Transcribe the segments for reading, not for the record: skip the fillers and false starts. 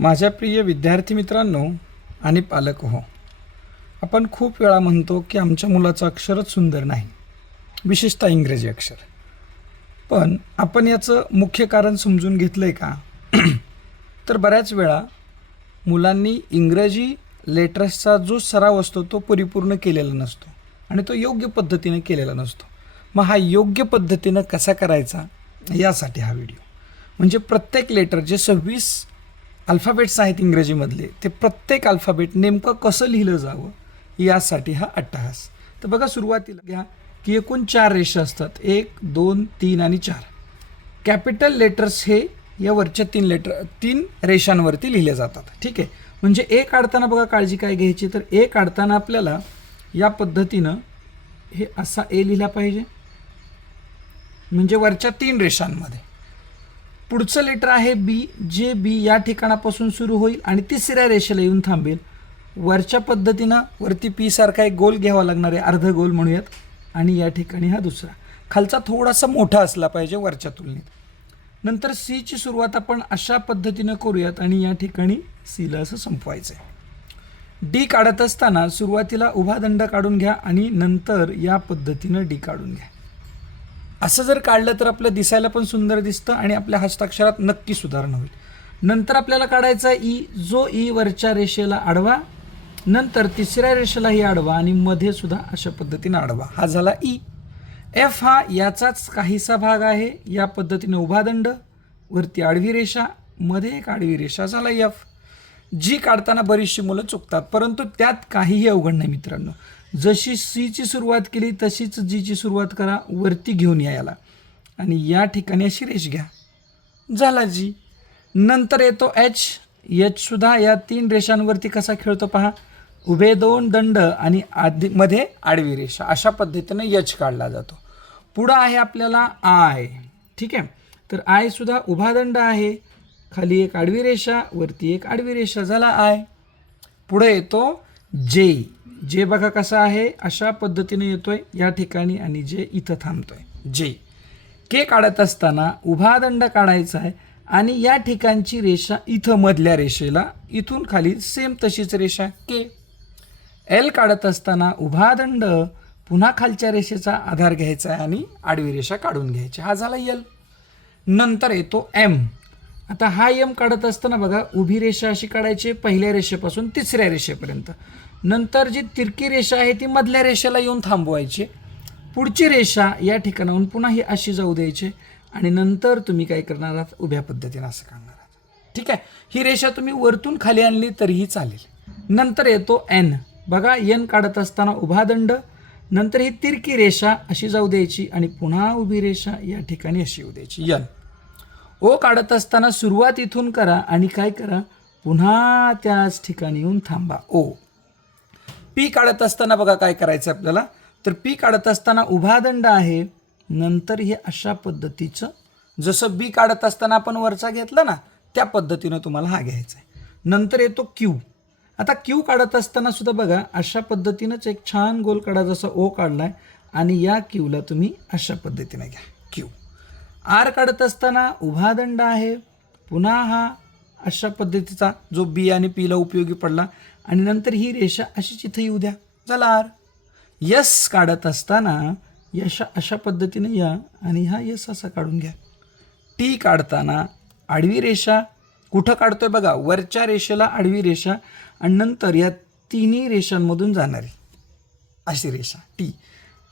माझ्या प्रिय विद्यार्थी मित्रांनो आणि पालक हो, आपण खूप वेळा म्हणतो की आमच्या मुलाचं अक्षरच सुंदर नाही, विशेषतः इंग्रजी अक्षर. पण आपण याचं मुख्य कारण समजून घेतलं आहे का? तर बऱ्याच वेळा मुलांनी इंग्रजी लेटर्सचा जो सराव असतो तो परिपूर्ण केलेला नसतो आणि तो योग्य पद्धतीने केलेला नसतो. मग हा योग्य पद्धतीनं कसा करायचा यासाठी हा व्हिडिओ. म्हणजे प्रत्येक लेटर जे 26 अल्फाबेट्स आहेत इंग्रजीमधले, ते प्रत्येक अल्फाबेट नेमकं कसं लिहिलं जावं यासाठी हा अट्टहास. तर बघा, सुरुवातीला घ्या की एकूण 4 रेषा असतात, 1, 2, 3 आणि 4. कॅपिटल लेटर्स हे या वरच्या 3 रेषांवरती लिहिले जातात. ठीक आहे. म्हणजे ए काढताना बघा काळजी काय घ्यायची, तर ए काढताना आपल्याला या पद्धतीनं हे असा ए लिहिला पाहिजे, म्हणजे वरच्या 3 रेषांमध्ये. पुढचं लेटर आहे बी, जे बी या ठिकाणापासून सुरू होईल आणि तिसऱ्या रेषेला येऊन थांबेल. वरच्या पद्धतीनं वरती पी सारखा एक गोल घ्यावा लागणार आहे, अर्ध गोल म्हणूयात, आणि या ठिकाणी हा दुसरा खालचा थोडासा मोठा असला पाहिजे वरच्या तुलनेत. नंतर सीची सुरुवात आपण अशा पद्धतीनं करूयात आणि या ठिकाणी सीला असं संपवायचं आहे. डी काढत असताना सुरुवातीला उभा दंड काढून घ्या आणि नंतर या पद्धतीनं डी काढून घ्या. असं जर काढलं तर आपलं दिसायला पण सुंदर दिसतं आणि आपल्या हस्ताक्षरात नक्की सुधारणा होईल. नंतर आपल्याला काढायचा ई, जो ई वरच्या रेषेला आडवा, नंतर तिसऱ्या रेषेलाही आडवा आणि मध्ये सुद्धा अशा पद्धतीने आडवा. हा झाला ई. एफ हा याचाच काहीसा भाग आहे, या पद्धतीने उभा दंड, वरती आडवी रेषा, मध्ये एक आडवी रेषा, झाला एफ. जी काढताना बरीचशी मुलं चुकतात, परंतु त्यात काहीही अवघड नाही मित्रांनो. जशी सीची सुरुवात केली तशीच जीची सुरुवात करा, वरती घेऊन यायला आणि या ठिकाणी अशी रेष घ्या, झाला जी. नंतर येतो एच. एच सुद्धा या 3 रेषांवरती कसा खेळतो पहा, उभे 2 दंड आणि मध्ये आडवी रेषा, अशा पद्धतीने एच काढला जातो. पुढं आहे आपल्याला आय. ठीक आहे. तर आय सुद्धा उभा दंड आहे, खाली एक आडवी रेषा, वरती एक आडवी रेषा, झाला आय. पुढे येतो जे. जे बघा कसा आहे, अशा पद्धतीने येतोय या ठिकाणी आणि जे इथं थांबतोय, जे. के काढत असताना उभा दंड काढायचा आहे आणि या ठिकाणची रेषा इथं मधल्या रेषेला, इथून खाली सेम तशीच रेषा के. एल काढत असताना उभा दंड, पुन्हा खालच्या रेषेचा आधार घ्यायचा आहे आणि आडवी रेषा काढून घ्यायची, हा झाला एल. नंतर येतो एम. आता हा एम काढत असताना बघा उभी रेषा अशी काढायची पहिल्या रेषेपासून तिसऱ्या रेषेपर्यंत. नंतर जी तिरकी रेषा आहे ती मधल्या रेषेला येऊन थांबवायची. पुढची रेषा या ठिकाणाहून पुन्हा ही अशी जाऊ द्यायची आणि नंतर तुम्ही काय करणार आहात, उभ्या पद्धतीने असं काढणार आहात. ठीक आहे. ही रेषा तुम्ही वरतून खाली आणली तरीही चालेल. नंतर येतो एन. बघा एन काढत असताना उभा दंड, नंतर ही तिरकी रेषा अशी जाऊ द्यायची आणि पुन्हा उभी रेषा या ठिकाणी अशी येऊ द्यायची, एन. ओ काढत असताना सुरुवात इथून करा आणि काय करा, पुन्हा त्याच ठिकाणी येऊन थांबा, ओ. पी काढत असताना बघा काय करायचं आपल्याला, तर पी काढत असताना उभा दंड आहे, नंतर हे अशा पद्धतीचं, जसं बी काढत असताना आपण वरचा घेतला ना त्या पद्धतीनं तुम्हाला हा घ्यायचा आहे. नंतर येतो क्यू. आता क्यू काढत असताना सुद्धा बघा अशा पद्धतीनंच एक छान गोल काढा, जसा ओ काढलाय आणि या क्यूला तुम्ही अशा पद्धतीने घ्या, क्यू. आर काढत असताना उभा दंड आहे, पुन्हा हा अशा पद्धतीचा जो बी आणि पीला उपयोगी पडला आणि नंतर ही रेषा अशीच इथं येऊ द्या, झाला आर. यस काढत असताना यश अशा पद्धतीने या आणि हा यस असा काढून घ्या. टी काढताना आडवी रेषा, कुठं काढतोय बघा, वरच्या रेषेला आडवी रेषा आणि नंतर या 3 रेषांमधून जाणारी अशी रेषा, टी.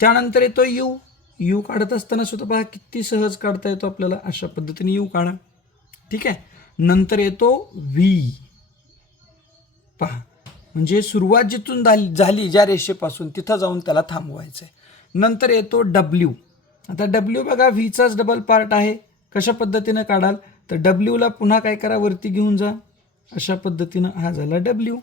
त्यानंतर येतो यू. यू काढत असताना सुद्धा पहा किती सहज काढता येतो आपल्याला, अशा पद्धतीने यू काढा. ठीक आहे. नंतर येतो व्ही. पहा म्हणजे सुरुवात जिथून झाली ज्या रेषेपासून तिथं जाऊन त्याला थांबवायचं आहे. नंतर येतो डब्ल्यू. आता डब्ल्यू बघा व्हीचाच डबल पार्ट आहे, कशा पद्धतीनं काढाल, तर डब्ल्यूला पुन्हा काय करा, वरती घेऊन जा, अशा पद्धतीनं, हा झाला डब्ल्यू.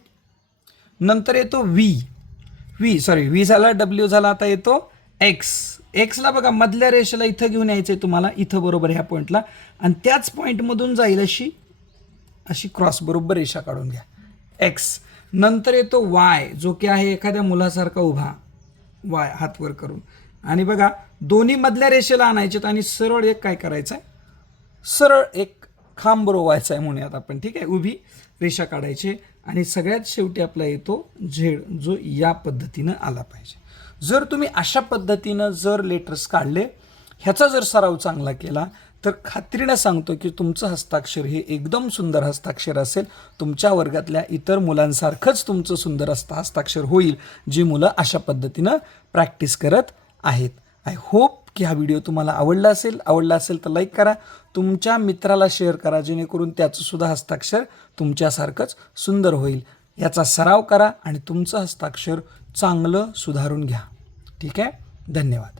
नंतर येतो व्ही झाला, डब्ल्यू झाला. आता येतो एक्स. एक्सला बघा मधल्या रेषेला इथं घेऊन यायचं आहे तुम्हाला, इथं बरोबर ह्या पॉईंटला, आणि त्याच पॉईंटमधून जाईल अशी क्रॉस बरोबर रेषा काढून घ्या, एक्स. नंतर येतो वाय, जो की आहे एखाद्या मुलासारखा उभा, वाय हात वर करून, आणि बघा दोन्ही मधल्या रेषेला आणायचे आणि सरळ एक काय करायचं आहे, सरळ एक खांब रोवायचा आहे म्हणूयात आपण, ठीक आहे. उभी रेषा काढायची आणि सगळ्यात शेवटी आपला येतो झेड, जो या पद्धतीनं आला पाहिजे. जर तुम्ही अशा पद्धतीनं जर लेटर्स काढले, ह्याचा जर सराव चांगला केला, तर खात्रीने सांगतो की तुमचं हस्ताक्षर हे एकदम सुंदर हस्ताक्षर असेल. तुमच्या वर्गातल्या इतर मुलांसारखंच तुमचं सुंदर हस्ताक्षर होईल, जी मुलं अशा पद्धतीनं प्रॅक्टिस करत आहेत. आय होप की हा व्हिडिओ तुम्हाला आवडला असेल तर लाईक करा, तुमच्या मित्राला शेअर करा, जेणेकरून त्याचंसुद्धा हस्ताक्षर तुमच्यासारखंच सुंदर होईल. याचा सराव करा आणि तुमचं हस्ताक्षर चांगलं सुधारून घ्या. ठीक आहे. धन्यवाद.